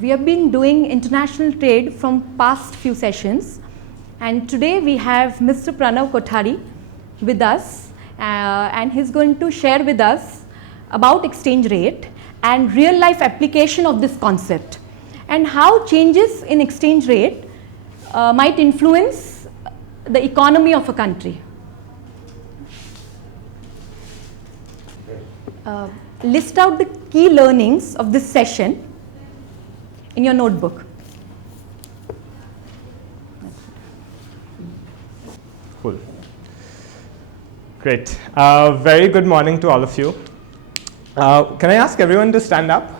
We have been doing international trade from past few sessions, and today we have Mr. Pranav Kothari with us, and he's going to share with us about exchange rate and real life application of this concept and how changes in exchange rate might influence the economy of a country. List out the key learnings of this session in your notebook. Cool. Great. Very good morning to all of you. Can I ask everyone to stand up?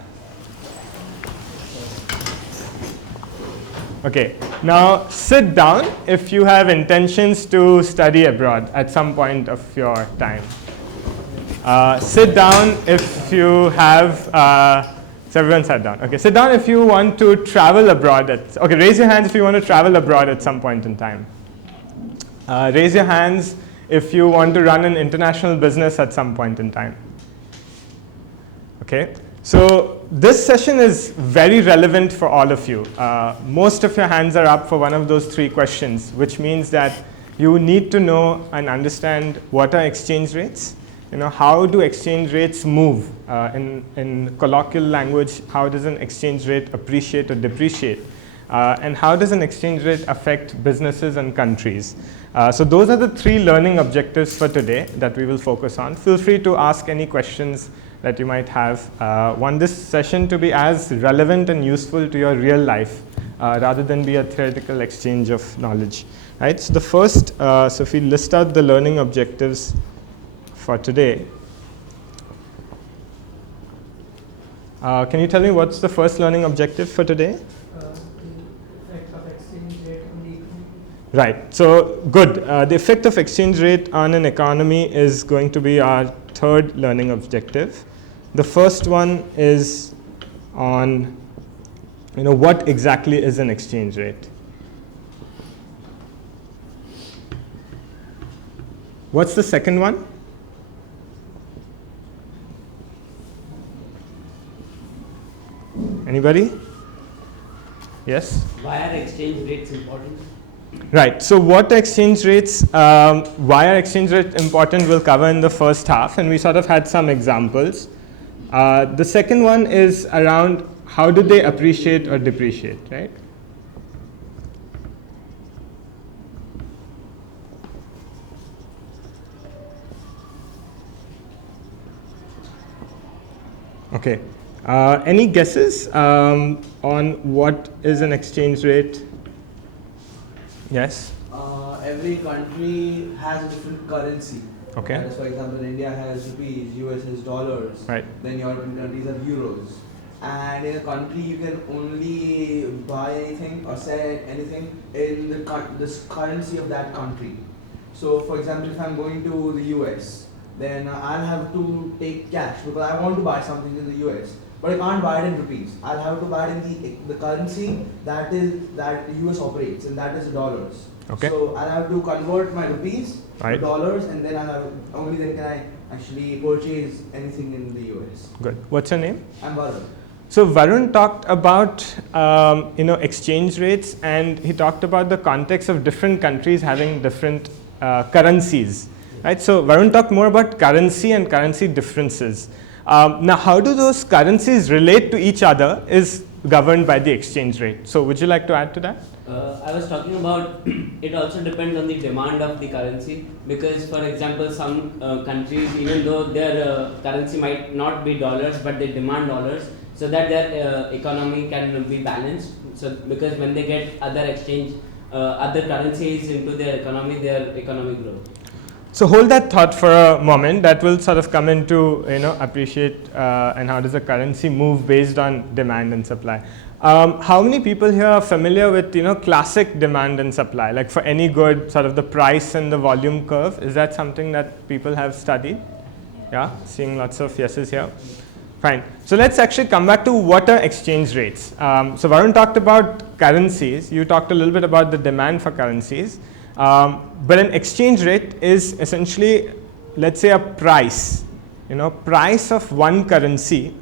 Okay. Now sit down if you have intentions to study abroad at some point of your time. Sit down if you have, so everyone sat down. Okay, sit down if you want to travel abroad. Okay, raise your hands if you want to travel abroad at some point in time. Raise your hands if you want to run an international business at some point in time. Okay, so this session is very relevant for all of you. Most of your hands are up for one of those three questions, which means that you need to know and understand what are exchange rates. How do exchange rates move? In colloquial language, how does an exchange rate appreciate or depreciate? And how does an exchange rate affect businesses and countries? So those are the three learning objectives for today that we will focus on. Feel free to ask any questions that you might have. Want this session to be as relevant and useful to your real life rather than be a theoretical exchange of knowledge. Right? So the first, so if we list out the learning objectives for today. Can you tell me what's the first learning objective for today? The effect of exchange rate on the economy. Right, so good. The effect of exchange rate on an economy is going to be our third learning objective. The first one is on, what exactly is an exchange rate? What's the second one? Anybody? Yes? Why are exchange rates important? Right. So what exchange rates, why are exchange rates important, we'll cover in the first half, and we sort of had some examples. The second one is around how do they appreciate or depreciate, right? Okay. Any guesses on what is an exchange rate? Yes? Every country has a different currency. Okay. As for example, India has rupees, US has dollars, Right. then European countries have euros. And in a country, you can only buy anything or sell anything in this currency of that country. So, for example, if I'm going to the US, then I'll have to take cash because I want to buy something in the US. But I can't buy it in rupees. I'll have to buy it in the currency that the US operates, and that is dollars. Okay. So I'll have to convert my rupees Right. to dollars, and then only then can I actually purchase anything in the US. Good. What's your name? I'm Varun. So Varun talked about exchange rates, and he talked about the context of different countries having different currencies. Right. So Varun talked more about currency and currency differences. Now, how do those currencies relate to each other is governed by the exchange rate. So would you like to add to that? I was talking about it also depends on the demand of the currency, because for example some countries, even though their currency might not be dollars but they demand dollars so that their economy can be balanced. So because when they get other currencies into their economy grows. So hold that thought for a moment. That will sort of come into appreciate and how does the currency move based on demand and supply. How many people here are familiar with classic demand and supply, like for any good, sort of the price and the volume curve? Is that something that people have studied? Yeah, seeing lots of yeses here. Fine. So let's actually come back to what are exchange rates. So Varun talked about currencies. You talked a little bit about the demand for currencies. But an exchange rate is essentially, let's say, a price, price of one currency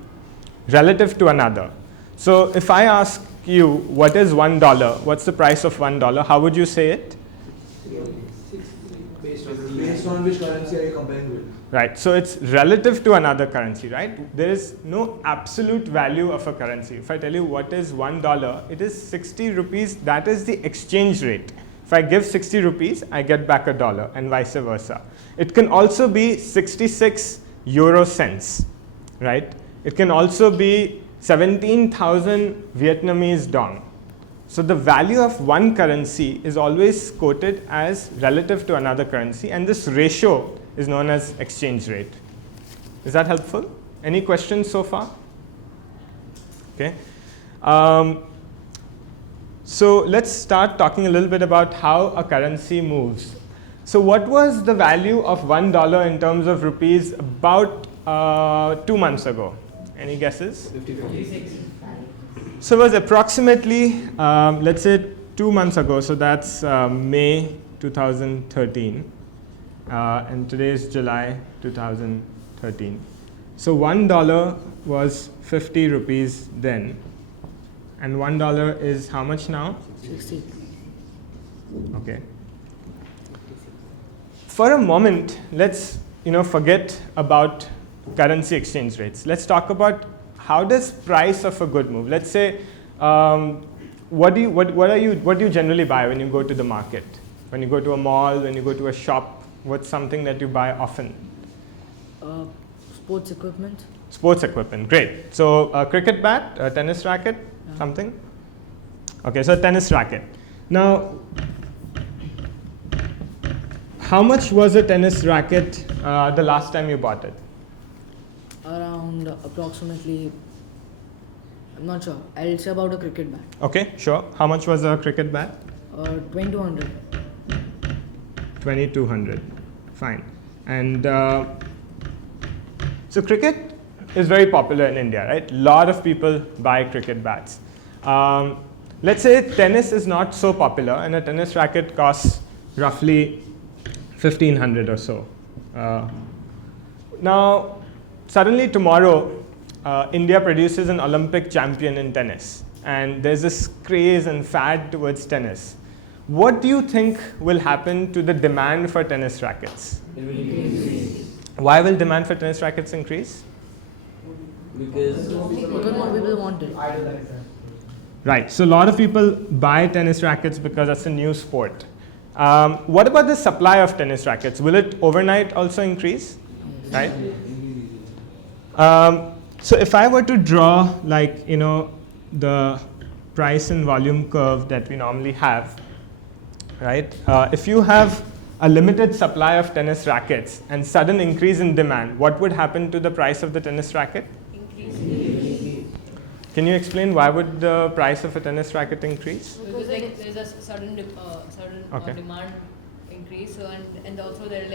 relative to another. So if I ask you what is $1, what's the price of $1, how would you say it? Based on which currency are you comparing with? Right, so it's relative to another currency, right? There is no absolute value of a currency. If I tell you what is $1, it is 60 rupees, that is the exchange rate. If I give 60 rupees, I get back a dollar, and vice versa. It can also be 66 euro cents, right? It can also be 17,000 Vietnamese dong. So the value of one currency is always quoted as relative to another currency, and this ratio is known as exchange rate. Is that helpful? Any questions so far? Okay. So let's start talking a little bit about how a currency moves. So what was the value of $1 in terms of rupees about 2 months ago? Any guesses? 56. So it was approximately, let's say 2 months ago, so that's May 2013, and today is July 2013. So $1 was 50 rupees then, and $1 is how much now? 60. Okay. For a moment, let's forget about currency exchange rates. Let's talk about how does price of a good move. Let's say, what do you generally buy when you go to the market? When you go to a mall, when you go to a shop, what's something that you buy often? Sports equipment. Sports equipment, great. So a cricket bat, a tennis racket, something? Okay, so a tennis racket. Now, how much was a tennis racket the last time you bought it? Around approximately, I'm not sure. I'll say about a cricket bat. Okay, sure. How much was a cricket bat? 2200. 2200. Fine. And so cricket is very popular in India, right? A lot of people buy cricket bats. Let's say tennis is not so popular, and a tennis racket costs roughly 1500 or so. Now, suddenly tomorrow, India produces an Olympic champion in tennis, and there's this craze and fad towards tennis. What do you think will happen to the demand for tennis rackets? It will increase. Why will demand for tennis rackets increase? Because Because more people want it. Right, so a lot of people buy tennis rackets because that's a new sport. What about the supply of tennis rackets? Will it overnight also increase? Right? So if I were to draw the price and volume curve that we normally have, right? If you have a limited supply of tennis rackets and sudden increase in demand, what would happen to the price of the tennis racket? Can you explain why would the price of a tennis racket increase? Because like there's a sudden Okay. demand increase, so and also there'll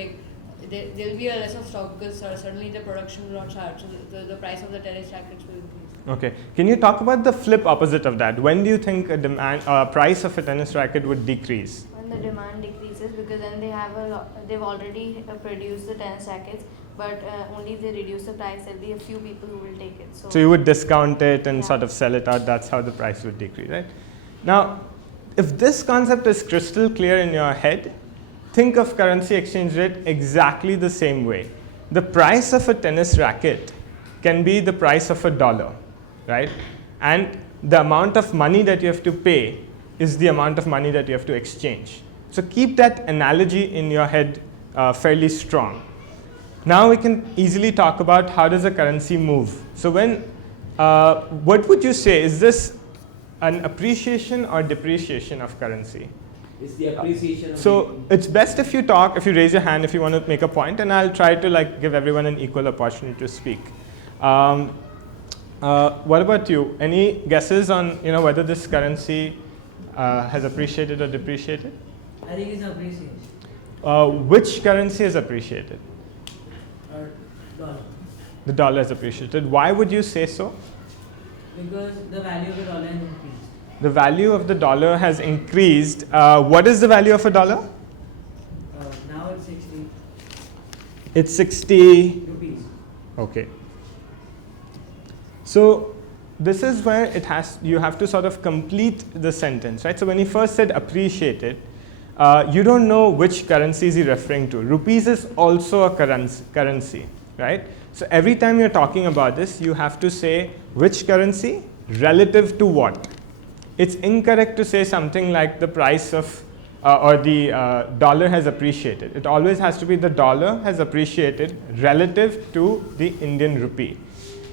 be a less of stock because suddenly the production will not start, so the price of the tennis rackets will increase. Okay. Can you talk about the flip opposite of that? When do you think a price of a tennis racket would decrease? When the demand decreases, because then they've already produced the tennis rackets, but only if they reduce the price, there'll be a few people who will take it. So you would discount it and Yeah. sort of sell it out. That's how the price would decrease, right? Now, if this concept is crystal clear in your head, think of currency exchange rate exactly the same way. The price of a tennis racket can be the price of $1, right? And the amount of money that you have to pay is the amount of money that you have to exchange. So keep that analogy in your head fairly strong. Now we can easily talk about how does a currency move. So what would you say, is this an appreciation or depreciation of currency? it's the appreciation of So it's best if you raise your hand if you want to make a point, and I'll try to give everyone an equal opportunity to speak. What about you? Any guesses on whether this currency has appreciated or depreciated? I think it's appreciation. Which currency has appreciated? Dollar. The dollar has appreciated. Why would you say so? Because the value of the dollar has increased. The value of the dollar has increased. What is the value of a dollar? Now it's 60 It's 60. rupees. Okay. So this is where you have to sort of complete the sentence, right? So when he first said appreciated, you don't know which currency is he referring to. Rupees is also a currency, right? So every time you're talking about this, you have to say which currency relative to what. It's incorrect to say something like the price of or the dollar has appreciated. It always has to be the dollar has appreciated relative to the Indian rupee.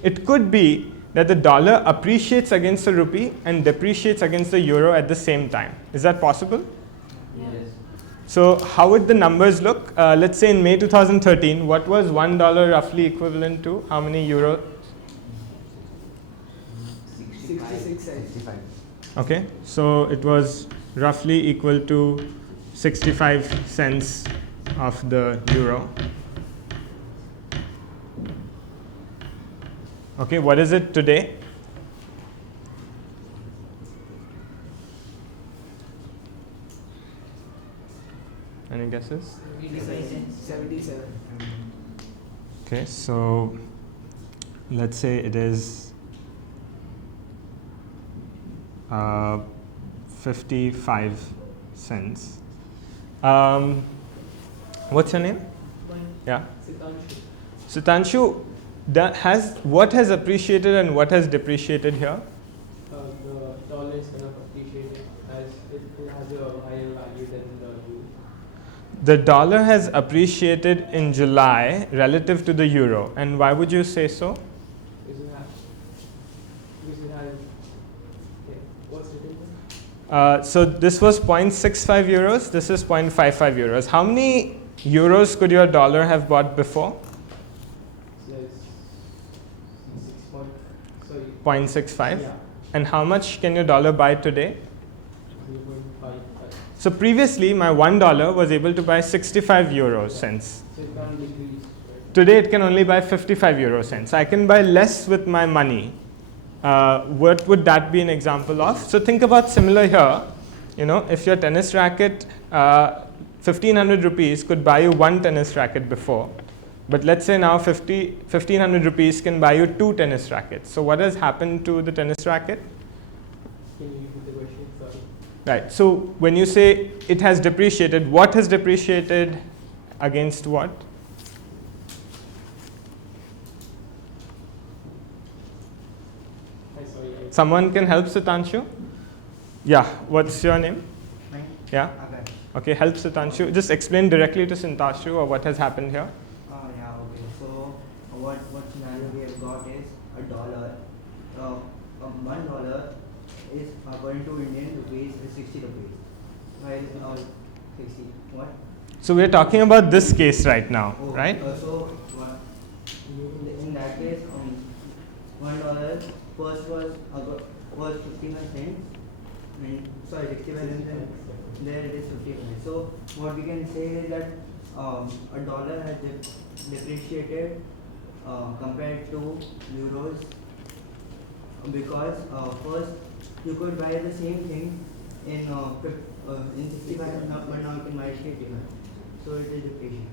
It could be that the dollar appreciates against the rupee and depreciates against the euro at the same time. Is that possible? Yes. So how would the numbers look? Let's say in May 2013, what was $1 roughly equivalent to how many euro? 66 cents. Okay, so it was roughly equal to 65 cents of the euro. Okay, what is it today? Any guesses? 77. Okay, so let's say it is 55 cents. What's your name? Yeah. Sitanshu, what has appreciated and what has depreciated here? The dollar is kind of appreciated as it has a higher value than the euro. The dollar has appreciated in July relative to the euro. And why would you say so? Because it has what's the difference? So this was 0.65 euros, this is 0.55 euros. How many euros could your dollar have bought before? So it's 0.65. Yeah. And how much can your dollar buy today? 0.55. So previously my $1 was able to buy 65 euro cents. So it can't decrease. Right? Today it can only buy 55 euro cents. I can buy less with my money. What would that be an example of? So think about similar here. You know, if your tennis racket, 1500 rupees could buy you one tennis racket before. But let's say now 1500 rupees can buy you two tennis rackets. So what has happened to the tennis racket? Can you repeat the question? Sorry. Right. So when you say it has depreciated, what has depreciated against what? Someone can help Sitanshu? Yeah. What's your name? Yeah. Okay. Help Sitanshu. Just explain directly to Sitanshu or what has happened here. Yeah, okay. So what scenario we have got is a dollar. $1 is according to Indian rupees is 60 rupees. While 60 what? So we're talking about this case right now, Oh, right? So in that case, $1 first was 51 cents. And sorry, 65 cents. There it is 50 cents. So what we can say is that a dollar has depreciated compared to euros because first you could buy the same thing in 65, but now you can buy it 55. So it is depreciated.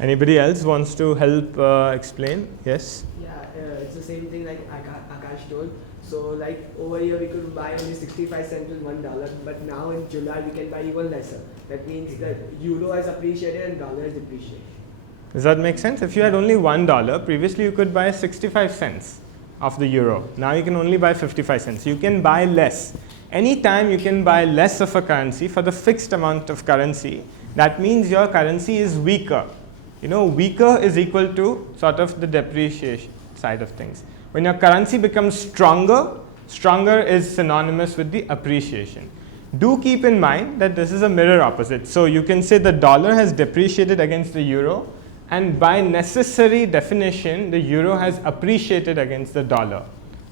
Anybody else wants to help explain? Yes. Yeah, it's the same thing like Akash told. So like over here we could buy only 65 cents with $1, but now in July we can buy even lesser. That means that euro has appreciated and dollar has depreciated. Does that make sense? If you had only $1, previously you could buy 65 cents of the euro. Now you can only buy 55 cents. You can buy less. Anytime you can buy less of a currency for the fixed amount of currency, that means your currency is weaker. You know, weaker is equal to sort of the depreciation side of things. When your currency becomes stronger, stronger is synonymous with the appreciation. Do keep in mind that this is a mirror opposite. So you can say the dollar has depreciated against the euro, and by necessary definition, the euro has appreciated against the dollar.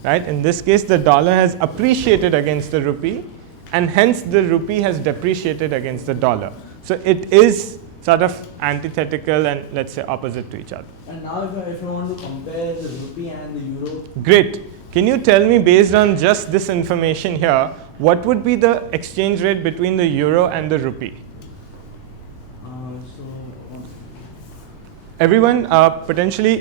Right? In this case, the dollar has appreciated against the rupee, and hence the rupee has depreciated against the dollar. So it is sort of antithetical and let's say opposite to each other. And now if I want to compare the rupee and the euro. Great. Can you tell me, based on just this information here, what would be the exchange rate between the euro and the rupee? everyone, potentially,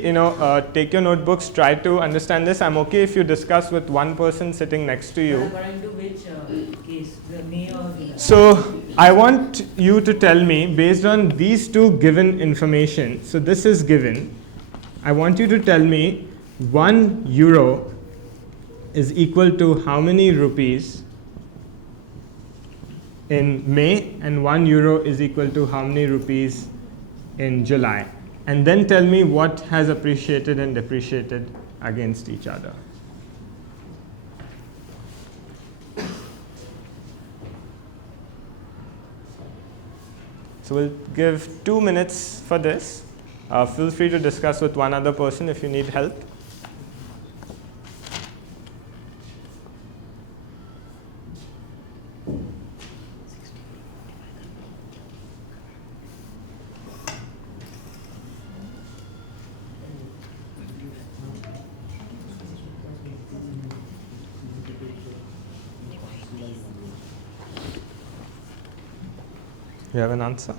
take your notebooks, try to understand this. I'm okay if you discuss with one person sitting next to you. According to which case, the May or the So I want you to tell me, based on these two given information, so this is given, I want you to tell me 1 euro is equal to how many rupees in May, and 1 euro is equal to how many rupees in July. And then tell me what has appreciated and depreciated against each other. So we'll give 2 minutes for this. Feel free to discuss with one other person if you need help. You have an answer?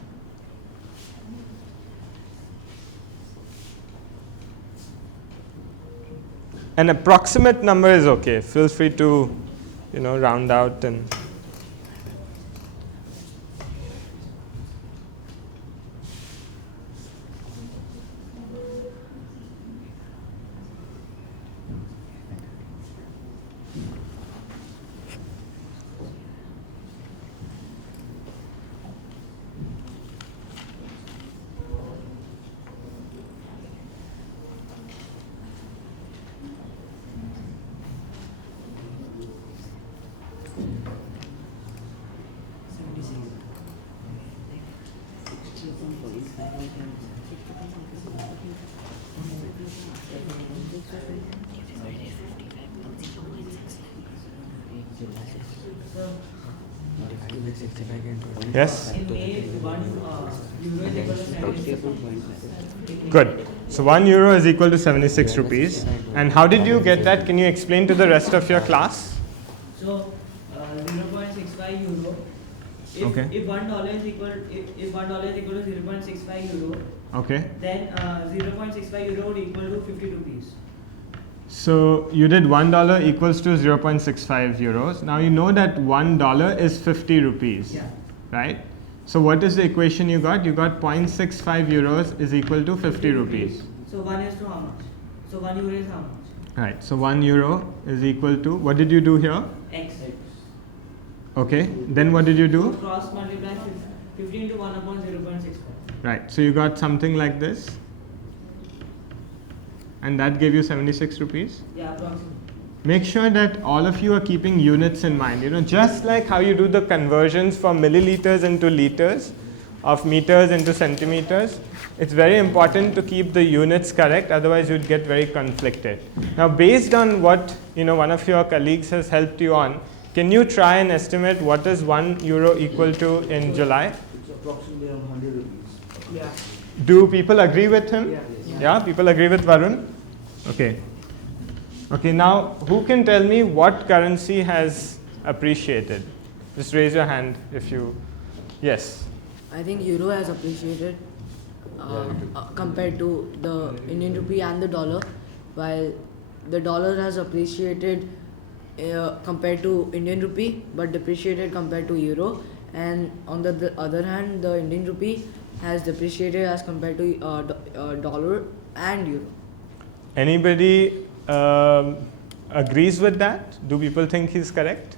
An approximate number is okay. Feel free to, round out and. Yes? in May, 1 euro is equal to 76. Good. So 1 euro is equal to 76 rupees. And how did you get that? Can you explain to the rest of your class? So 0.65 euro. If, Okay. if $1 is equal if $1 is equal to 0.65 euro, Okay. then 0.65 euro would equal to 50 rupees. So you did $1 equals to 0.65 euros. Now you know that $1 is 50 rupees, Yeah. right? So what is the equation you got? You got 0.65 euros is equal to 50 rupees. So 1 is to how much? So 1 euro is how much? Right. So 1 euro is equal to, what did you do here? X. Okay. Then what did you So do? cross multiply 50 into 1 upon 0.65. Right. So you got something like this. And that gave you 76 rupees. Yeah, approximately. Make sure that all of you are keeping units in mind. Just like how you do the conversions from milliliters into liters, of meters into centimeters, it's very important to keep the units correct, otherwise you'd get very conflicted. Now, based on what one of your colleagues has helped you on, can you try and estimate what is 1 euro equal to in July? It's approximately around 100 rupees. Yeah. Do people agree with him? Yeah. Yeah, people agree with Varun? Okay. Okay, now who can tell me what currency has appreciated? Just raise your hand if you. Yes. I think euro has appreciated compared to the Indian rupee and the dollar, while the dollar has appreciated compared to Indian rupee but depreciated compared to euro, and on the other hand the Indian rupee has depreciated as compared to dollar and euro. Anybody agrees with that? Do people think he's correct?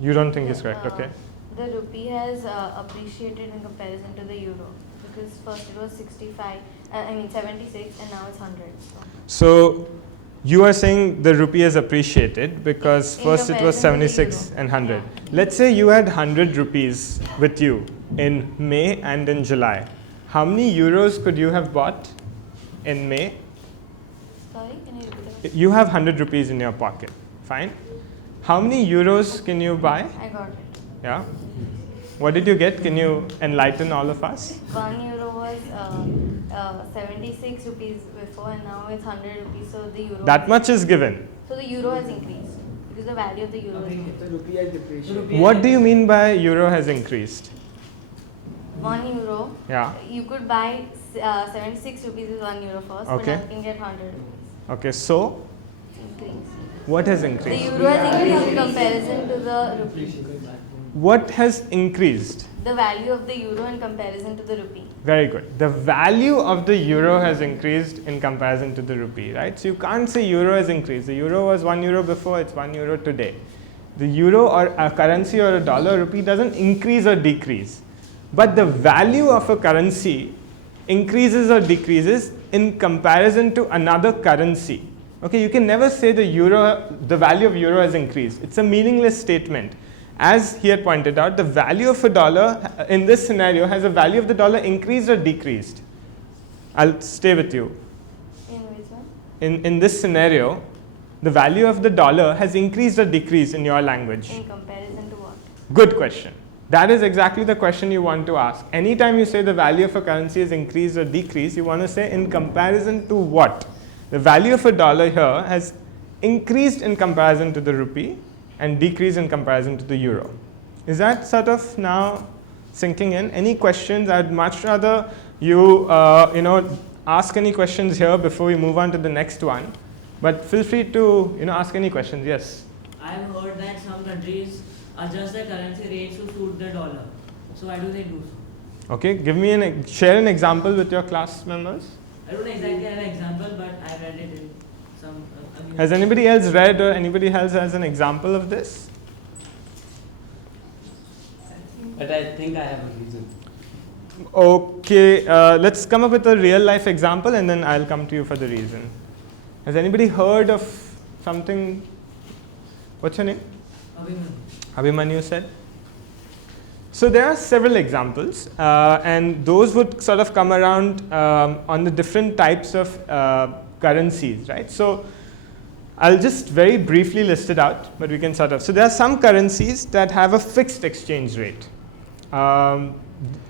You don't think he's correct, okay. The rupee has appreciated in comparison to the euro, because first it was 76 and now it's 100. So you are saying the rupee has appreciated because In first it was comparison to the 76 euro. and 100. Let's say you had 100 rupees with you in May and in July. How many euros could you have bought in May? Sorry, can you repeat that? You have 100 rupees in your pocket. Fine. How many euros can you buy? I got it. Yeah. What did you get? Can you enlighten all of us? 1 euro was 76 rupees before, and now it's 100 rupees. So the euro. That much is given. So the euro has increased because the value of the euro has The increased. rupee has depreciated. What do you mean by euro has increased? €1, Yeah. you could buy 76 rupees is €1 first, Okay. but now you can get 100 rupees. Okay, so Increase. what has The increased? euro has increased in comparison to the rupee. What has increased? The value of the euro in comparison to the rupee. Very good. The value of the euro has increased in comparison to the rupee, right? So you can't say euro has increased. The euro was €1 before, it's €1 today. The euro or a currency or a dollar rupee doesn't increase or decrease. But the value of a currency increases or decreases in comparison to another currency. Okay, you can never say the value of euro has increased. It's a meaningless statement. As he had pointed out, the value of a dollar in this scenario has a value of the dollar increased or decreased. I'll stay with you. In which one? In this scenario, the value of the dollar has increased or decreased in your language. In comparison to what? Good question. That is exactly the question you want to ask. Anytime you say the value of a currency is increased or decreased, you want to say in comparison to what? The value of a dollar here has increased in comparison to the rupee and decreased in comparison to the euro. Is that sort of now sinking in? Any questions? I'd much rather you ask any questions here before we move on to the next one. But feel free to ask any questions. Yes. I've heard that some countries adjust their currency rates to suit the dollar. So why do they do so? Okay, share an example with your class members. I don't exactly have an example, but I read it in some. Has anybody else read or anybody else has an example of this? But I think I have a reason. Okay, let's come up with a real life example and then I'll come to you for the reason. Has anybody heard of something? What's your name? Abhimanyu said. So there are several examples and those would sort of come around on the different types of currencies, right? So I'll just very briefly list it out, but we can sort of. So there are some currencies that have a fixed exchange rate.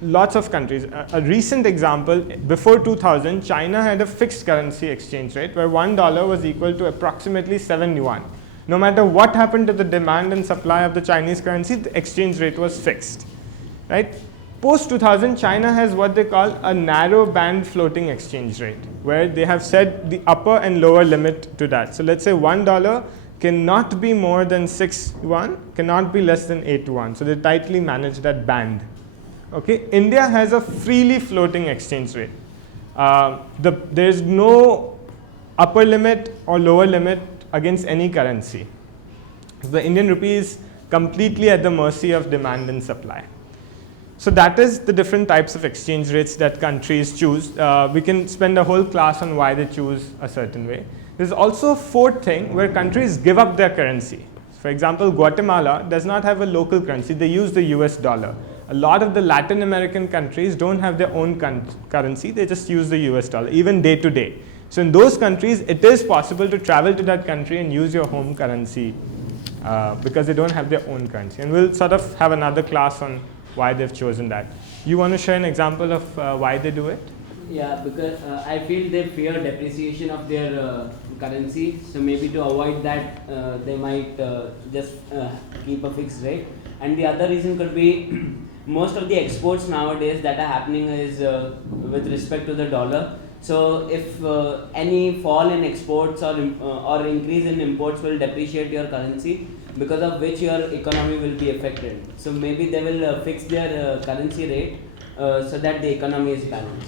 Lots of countries. A recent example, before 2000, China had a fixed currency exchange rate where $1 was equal to approximately 7 yuan. No matter what happened to the demand and supply of the Chinese currency, the exchange rate was fixed, right? Post 2000, China has what they call a narrow band floating exchange rate, where they have set the upper and lower limit to that. So let's say $1 cannot be more than 6 yuan, cannot be less than 8 yuan. So they tightly manage that band. Okay, India has a freely floating exchange rate. There is no upper limit or lower limit against any currency. The Indian rupee is completely at the mercy of demand and supply. So that is the different types of exchange rates that countries choose. We can spend a whole class on why they choose a certain way. There's also a fourth thing where countries give up their currency. For example, Guatemala does not have a local currency. They use the US dollar. A lot of the Latin American countries don't have their own currency. They just use the US dollar, even day to day. So in those countries, it is possible to travel to that country and use your home currency because they don't have their own currency. And we'll sort of have another class on why they've chosen that. You want to share an example of why they do it? Yeah, because I feel they fear depreciation of their currency. So maybe to avoid that, they might just keep a fixed rate. And the other reason could be most of the exports nowadays that are happening is with respect to the dollar. So if any fall in exports or increase in imports will depreciate your currency, because of which your economy will be affected. So maybe they will fix their currency rate so that the economy is balanced.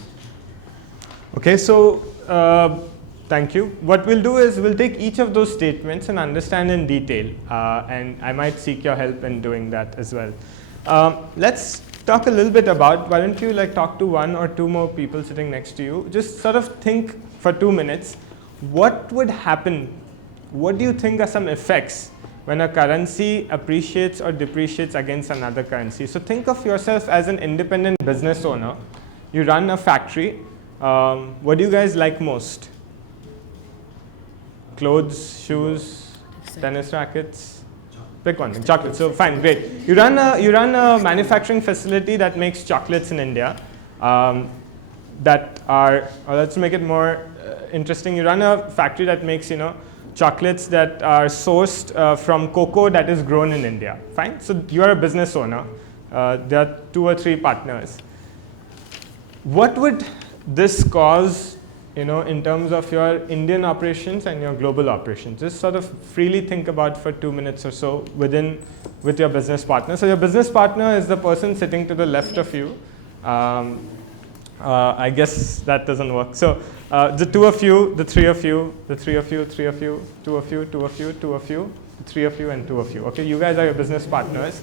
Okay, so thank you. What we'll do is we'll take each of those statements and understand in detail, and I might seek your help in doing that as well. Let's talk a little bit about, why don't you talk to one or two more people sitting next to you. Just sort of think for 2 minutes, what would happen? What do you think are some effects when a currency appreciates or depreciates against another currency? So think of yourself as an independent business owner. You run a factory. What do you guys like most? Clothes, shoes, tennis rackets? Pick one. Chocolate. So fine, great. You run a manufacturing facility that makes chocolates in India. That are, let's make it more interesting. You run a factory that makes chocolates that are sourced from cocoa that is grown in India. Fine. So you are a business owner. There are 2 or 3 partners. what would this cause, in terms of your Indian operations and your global operations? Just sort of freely think about for 2 minutes or so with your business partner. So your business partner is the person sitting to the left of you. I guess that doesn't work. So the two of you, the three of you, the three of you, three of you, two of you, two of you, two of you, the three of you, and two of you. Okay, you guys are your business partners.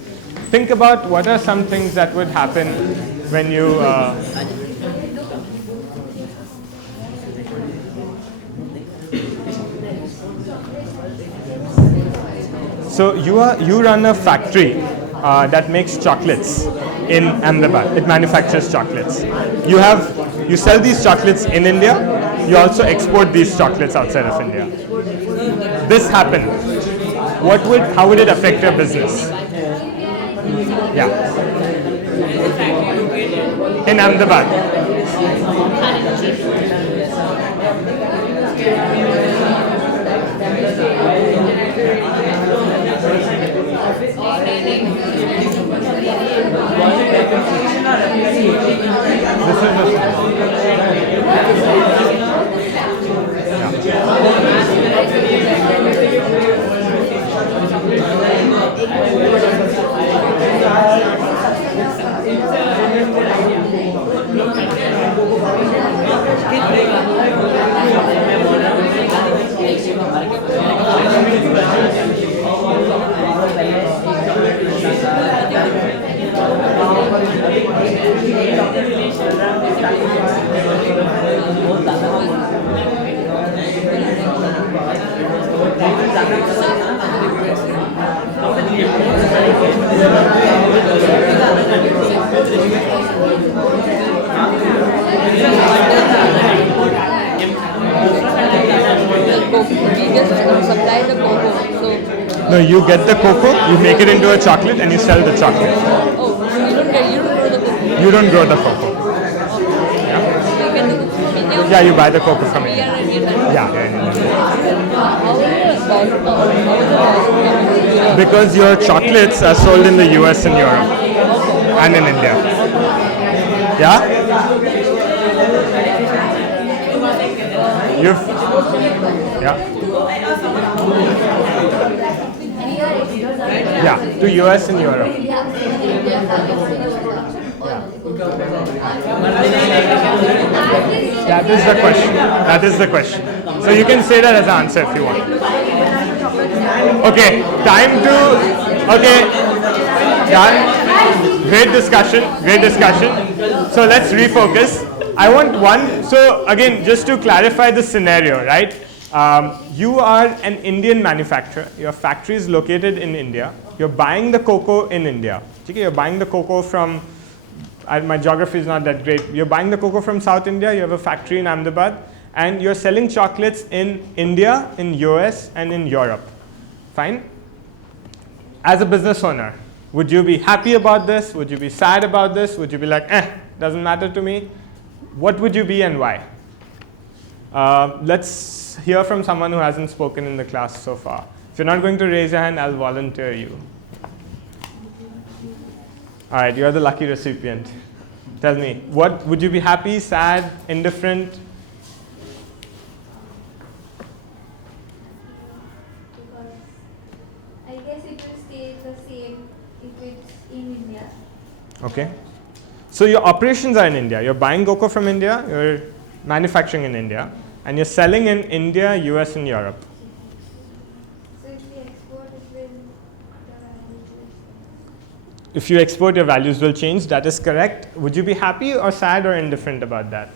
Think about what are some things that would happen when you. So you run a factory that makes chocolates in Ahmedabad. It manufactures chocolates. You sell these chocolates in India. You also export these chocolates outside of India. This happened. How would it affect your business? Yeah. In Ahmedabad. No, you get the cocoa, you make it into a chocolate, and you sell the chocolate. Oh, You don't grow the cocoa. Yeah, you buy the cocoa from India. Yeah. Because your chocolates are sold in the US and Europe and in India. Yeah? Yeah, to US and Europe. That is the question. That is the question. So you can say that as an answer if you want. Okay, time to. Okay, done. Great discussion. Great discussion. So let's refocus. I want one. So again, just to clarify the scenario, right? You are an Indian manufacturer. Your factory is located in India. You're buying the cocoa in India. Okay, you're buying the cocoa from. My geography is not that great. You're buying the cocoa from South India. You have a factory in Ahmedabad, and you're selling chocolates in India, in US, and in Europe. Fine. As a business owner, would you be happy about this? Would you be sad about this? Would you be like, doesn't matter to me? What would you be and why? Let's hear from someone who hasn't spoken in the class so far. If you're not going to raise your hand, I'll volunteer you. All right, you're the lucky recipient. Tell me, what would you be happy, sad, indifferent? Because I guess it will stay the same if it's in India. Okay. So your operations are in India. You're buying cocoa from India, you're manufacturing in India, and you're selling in India, US, and Europe. So if we export, it will If you export, your values will change. That is correct. Would you be happy or sad or indifferent about that?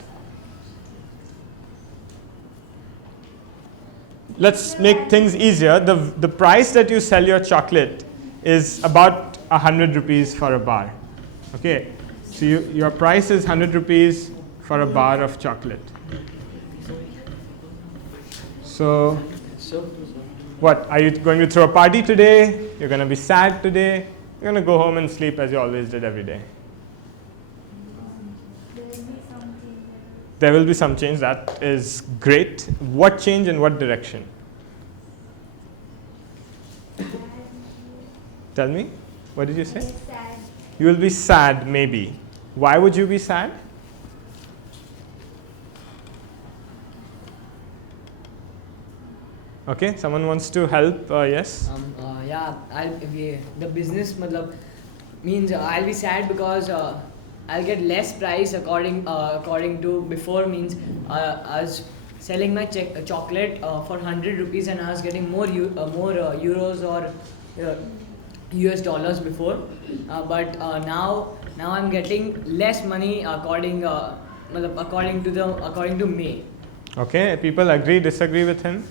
Let's make things easier. The price that you sell your chocolate is about 100 rupees for a bar. Okay, so your price is 100 rupees for a bar of chocolate. So, what? Are you going to throw a party today? You're going to be sad today? You're going to go home and sleep as you always did every day. There will be some change. That is great. What change and what direction? Tell me. What did you say? Sad. You will be sad, maybe. Why would you be sad? Okay, someone wants to help? Yes. Yeah, the business matlab, means I'll be sad because I'll get less price according to before, means I was selling my chocolate for 100 rupees and I was getting more euros or US dollars before, but now I'm getting less money according to me. Okay, people agree, disagree with him?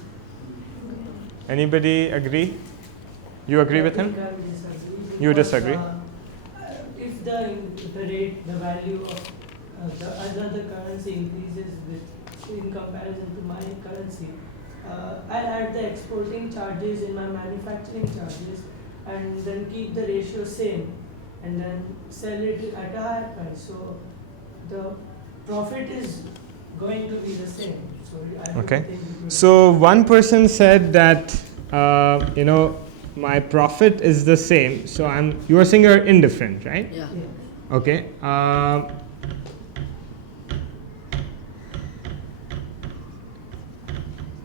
Anybody agree? You agree with him? You disagree? If the rate, the value of the other currency increases in comparison to my currency, I'll add the exporting charges in my manufacturing charges and then keep the ratio same and then sell it at a higher price. So the profit is going to be the same. So I don't Okay. think it will- So one person said that my profit is the same. So you are saying you're indifferent, right? Yeah. Okay.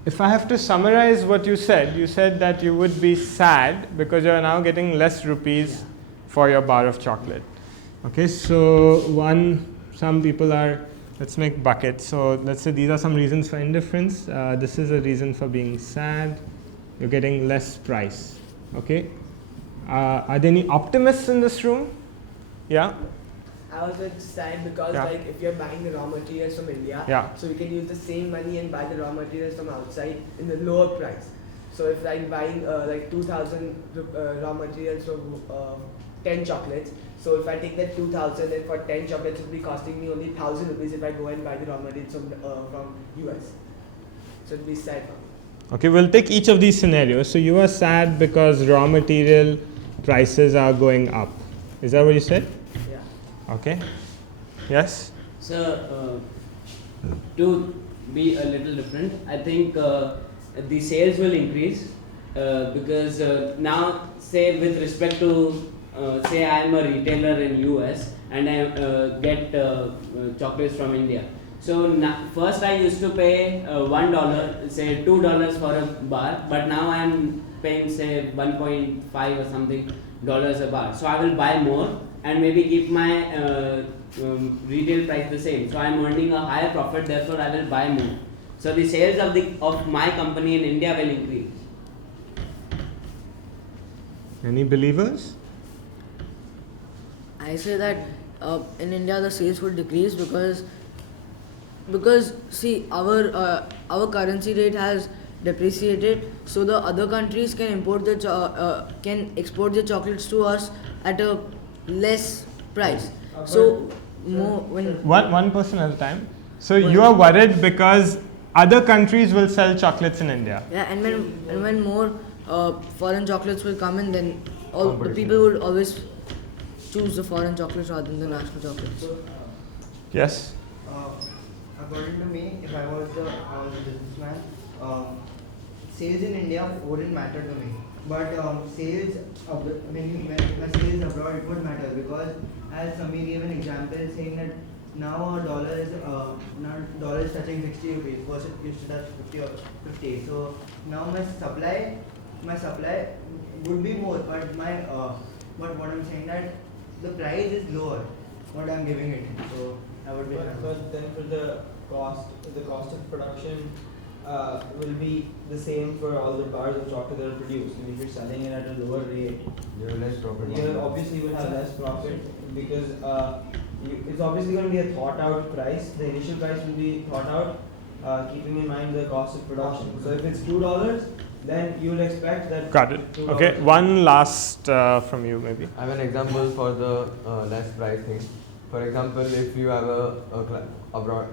If I have to summarize what you said that you would be sad because you are now getting less rupees for your bar of chocolate. Okay, so some people are, let's make buckets. So let's say these are some reasons for indifference. This is a reason for being sad. You're getting less price. Okay. Are there any optimists in this room? Yeah. I was like sad because Yeah. like if you're buying the raw materials from India, Yeah. so we can use the same money and buy the raw materials from outside in the lower price. So if I'm buying like 2,000 raw materials for 10 chocolates, so if I take that 2,000 and for 10 chocolates it will be costing me only 1,000 rupees if I go and buy the raw materials from US. So it'll be sad for me. Okay, we'll take each of these scenarios. So you are sad because raw material prices are going up. Is that what you said? Yeah. Okay. Yes? So, to be a little different, I think the sales will increase because now, say with respect to, say I am a retailer in US and I get chocolates from India. So first I used to pay $1, say $2 for a bar, but now I am paying say 1.5 or something dollars a bar. So I will buy more and maybe keep my retail price the same. So I am earning a higher profit, therefore I will buy more. So the sales of my company in India will increase. Any believers? I say that in India the sales would decrease because see our currency rate has depreciated, so the other countries can export the chocolates to us at a less price. So more when One person at a time. So you are worried because other countries will sell chocolates in India. yeah, and when more foreign chocolates will come in, then all the people would always choose the foreign chocolates rather than the national chocolates. Yes? According to me, if I was a businessman, sales in India wouldn't matter to me. But sales when sales abroad, it would matter because, as Samir gave an example, saying that now a dollar is touching 60 rupees. First it used to touch 50 or 50. So now my supply would be more, but but what I'm saying that the price is lower. What I'm giving it, so I would be. But then for the cost of production will be the same for all the bars of chocolate that are produced. And if you're selling it at a lower rate, You have less profit. you obviously will have less profit because it's obviously going to be a thought out price. The initial price will be thought out, keeping in mind the cost of production. So if it's $2, then you will expect that. Got it. $2 Okay, one last from you maybe. I have an example for the less price thing. For example, if you have a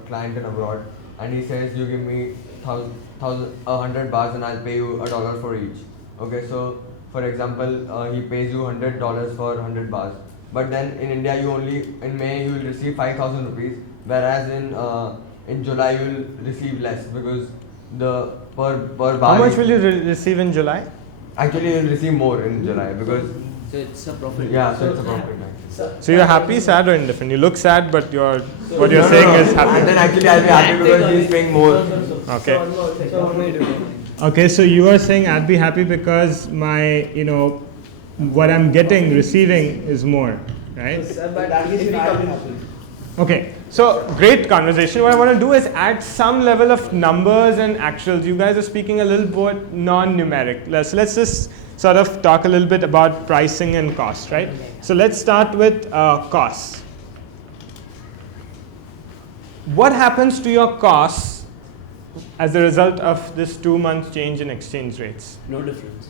client in abroad and he says you give me 100 bars and I'll pay you $1 for each. Okay, so for example, he pays you $100 for 100 bars. But then in India, in May you will receive 5,000 rupees, whereas in July you will receive less because the per bar. How much will you receive in July? Actually, you will receive more in July because. So it's a profit. Yeah, so it's a profit. So you're happy, sad, or indifferent? You look sad, but what you're saying is happy. And then actually I'll be happy because he's paying more. Okay. So one more thing. Okay, so you are saying I'd be happy because my, what I'm getting, receiving is more, right? But if we come, Okay, so great conversation. What I want to do is add some level of numbers and actuals. You guys are speaking a little bit non-numeric. Let's just sort of talk a little bit about pricing and cost, right? So let's start with costs. What happens to your costs as a result of this 2-month change in exchange rates? No difference.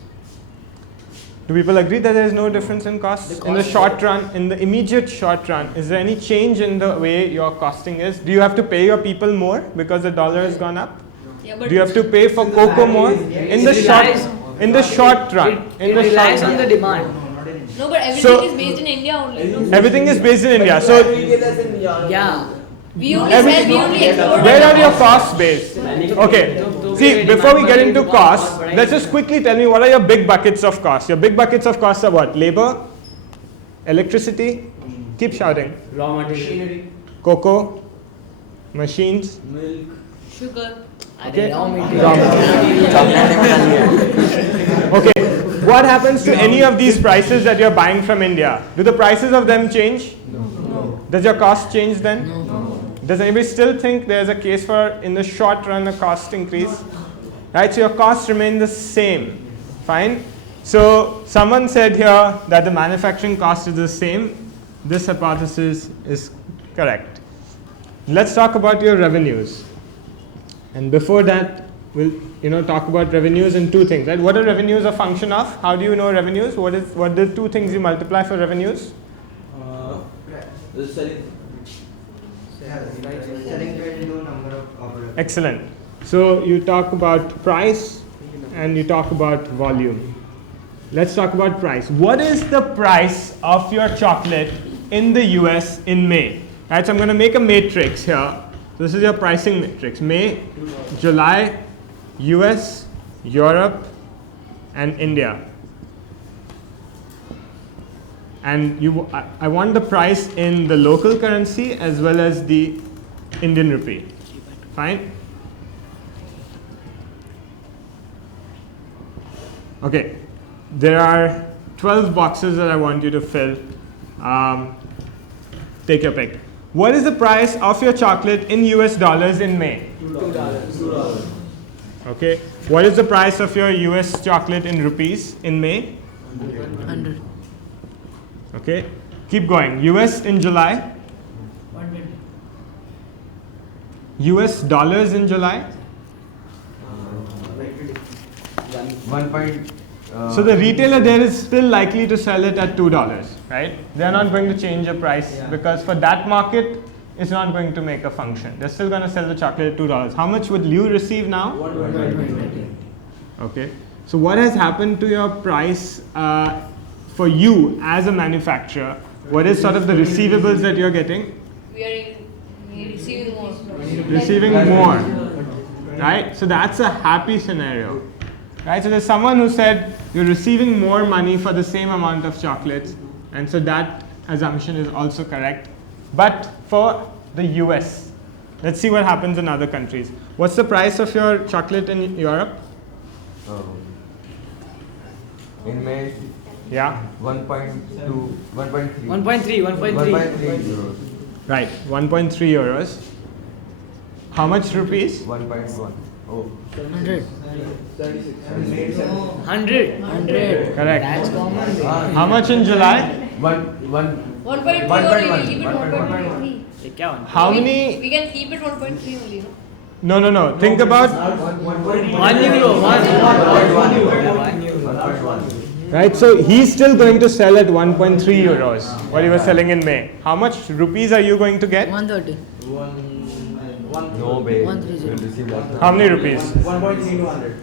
Do people agree that there is no difference in costs? In the short run, in the immediate short run, is there any change in the way your costing is? Do you have to pay your people more because the dollar has gone up? Yeah, but Do you have to pay for cocoa more? In the short run. It relies on the demand. no, but everything So- is based in India only. No? Everything is based in India. So Yeah. We only sell, we only export. where are your costs based? Okay. See, before we get into costs, let's just quickly tell me what are your big buckets of costs. Your big buckets of costs are what? Labor, electricity, keep shouting. Raw material. Cocoa, machines, milk, Sugar. okay. Raw material. Okay. What happens to any of these prices that you're buying from India? Do the prices of them change? No. Does your cost change then? No. Does anybody still think there's a case for, in the short run, a cost increase? Right, so your costs remain the same. Fine. So someone said here that the manufacturing cost is the same. This hypothesis is correct. Let's talk about your revenues. And before that, we'll talk about revenues and two things. Right? What are revenues a function of? How do you know revenues? What are the two things you multiply for revenues? The selling. Selling trade into number of operators. Excellent. So you talk about price and you talk about volume. Let's talk about price. What is the price of your chocolate in the US in May? Right, so I'm going to make a matrix here. This is your pricing matrix. May, July, US, Europe, and India. And I want the price in the local currency as well as the Indian rupee. Fine? Okay. There are 12 boxes that I want you to fill. Take your pick. What is the price of your chocolate in US dollars in May? $2. Okay. What is the price of your US chocolate in rupees in May? 100. Okay. Keep going. US in July? 120. US dollars in July? 1 point. So the retailer there is still likely to sell it at $2, right? They're not going to change the price because for that market, it's not going to make a function. They're still going to sell the chocolate at $2. How much would you receive now? 120. Okay. So what has happened to your price for you as a manufacturer? What is sort of the receivables that you're getting? We are receiving more. Receiving more, right? So that's a happy scenario, right? So there's someone who said you're receiving more money for the same amount of chocolates, and so that assumption is also correct. But for the US, let's see what happens in other countries. What's the price of your chocolate in Europe? In May, Yeah, 1.2, 1.3. 1.3. 1.3 euros. right, 1.3 euros. How much rupees? 1.1. Oh. 100. 76. 100. Correct. That's common. How much in July? 1.3 only, we'll 1.1. keep it 1.3. How many? We can keep it 1.3 only, no? No. Think about, 1 euro. 1 euro. right, so he's still going to sell at 1.3 euros, what he was selling in May. How much rupees are you going to get? 130. No, babe. 130. You'll receive less. How many rupees? 1.3 to 100.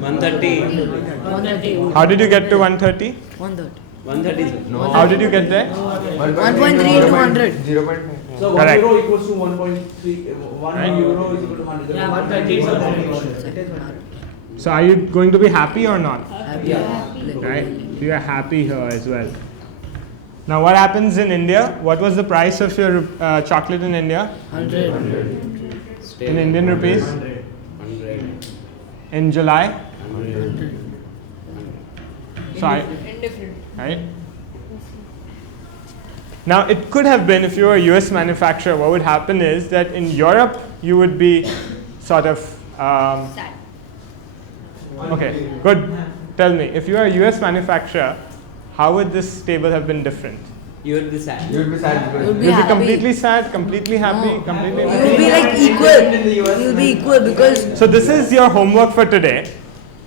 130. 130. How did you get to 130? 130. 130, sir. No. How did you get there? 1.3 into 100. 0.5. So 1 Correct. euro equals to 1.3. 1 Right. euro is equal to 100. Yeah, 130 is 100. So are you going to be happy or not? Happy. Right? You are happy here as well. Now what happens in India? What was the price of your chocolate in India? 100. In Indian rupees? in July? So Indifferent. right? Now, it could have been, if you were a US manufacturer, what would happen is that in Europe, you would be sort of. Sad. Okay, good. Tell me, if you are a US manufacturer, how would this table have been different? You would be sad. You would be sad because You'll be You'd be happy. completely sad, completely happy, completely. You'll be like equal. You'll be equal because So this is your homework for today.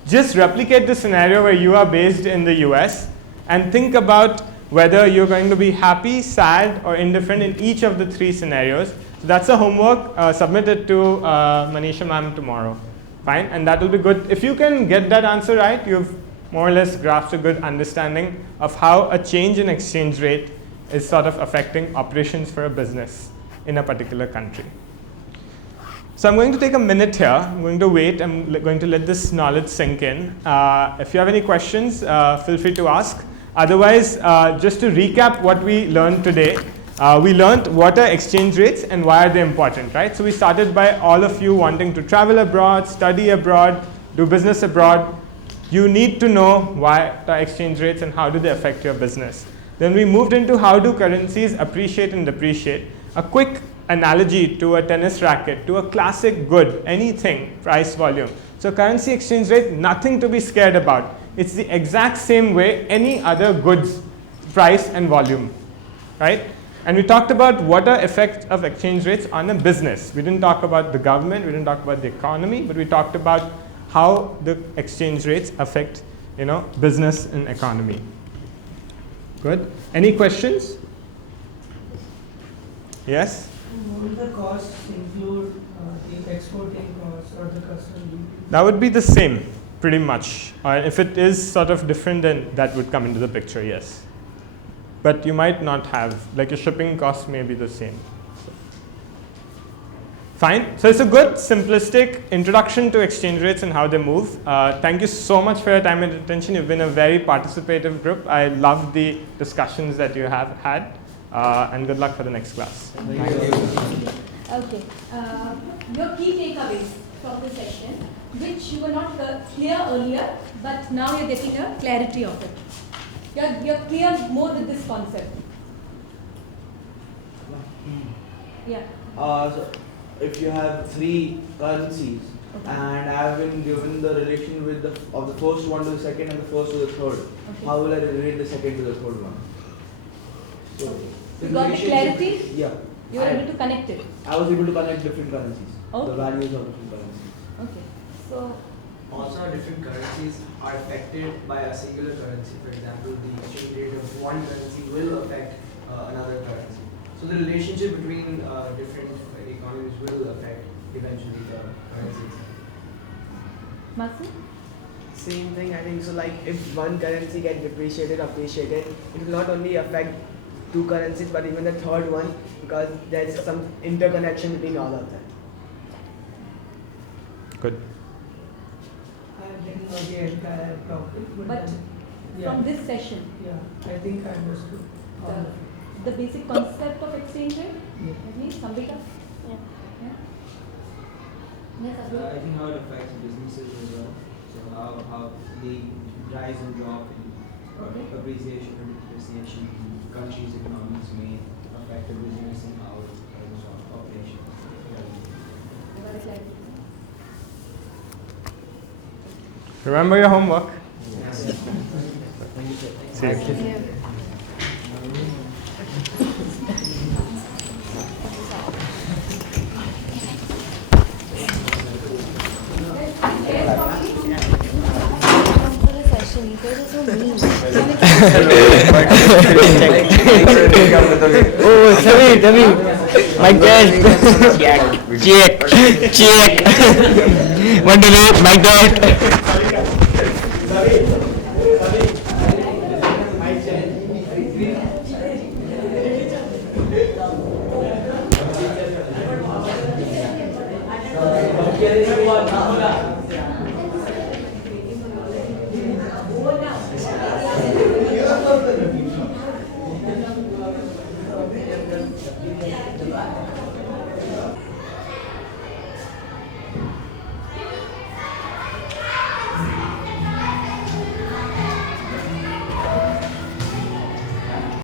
Just replicate the scenario where you are based in the US and think about whether you're going to be happy, sad, or indifferent in each of the three scenarios. So that's the homework. Submit it to Manisha ma'am tomorrow. Fine, and that will be good. If you can get that answer right, you've more or less grasped a good understanding of how a change in exchange rate is sort of affecting operations for a business in a particular country. So I'm going to take a minute here. I'm going to wait. I'm going to let this knowledge sink in. If you have any questions, feel free to ask. Otherwise, just to recap what we learned today, we learned what are exchange rates and why are they important, right? So we started by all of you wanting to travel abroad, study abroad, do business abroad. You need to know what are exchange rates and how do they affect your business. Then we moved into how do currencies appreciate and depreciate. A quick analogy to a tennis racket, to a classic good, anything, price volume. So currency exchange rate, nothing to be scared about. It's the exact same way any other goods, price and volume, right? And we talked about what are effects of exchange rates on a business. We didn't talk about the government, we didn't talk about the economy, but we talked about how the exchange rates affect, business and economy. Good. Any questions? Yes? Would the costs include the exporting costs or the custom duty? That would be the same, pretty much. If it is sort of different, then that would come into the picture, yes. But you might not have, like your shipping cost may be the same. Fine. So it's a good, simplistic introduction to exchange rates and how they move. Thank you so much for your time and attention. You've been a very participative group. I love the discussions that you have had. And good luck for the next class. Thank you. Okay. Your key takeaways from the session, which you were not clear earlier, but now you're getting a clarity of it. You're clear more with this concept. Yeah. So if you have three currencies, and I have been given the relation with of the first one to the second and the first to the third, how will I relate the second to the third one? So You got the clarity? Yeah. You were able to connect it. I was able to connect different currencies. Okay. The values of different currencies. Okay. So Also, different currencies are affected by a singular currency. For example, the exchange rate of one currency will affect another currency. So the relationship between different economies will affect eventually the currencies. Masu? Same thing, I think so. Like if one currency gets depreciated, appreciated, it will not only affect two currencies but even the third one, because there's some interconnection between all of them. Good. I didn't know the entire topic, But from this session, yeah, I think I understood. all of it. the basic concept of exchange rate, Yeah. at least, Sambika? Yeah. Yeah. Yes, Abdul? I think how it affects businesses as well. So how the rise and drop in appreciation and depreciation in countries' economies may affect the business and how it runs operation. You got it clarity? Remember your homework. Yes. See you. You guys are so mean. Oh, Samir, mic test. Check. One, two, mic test.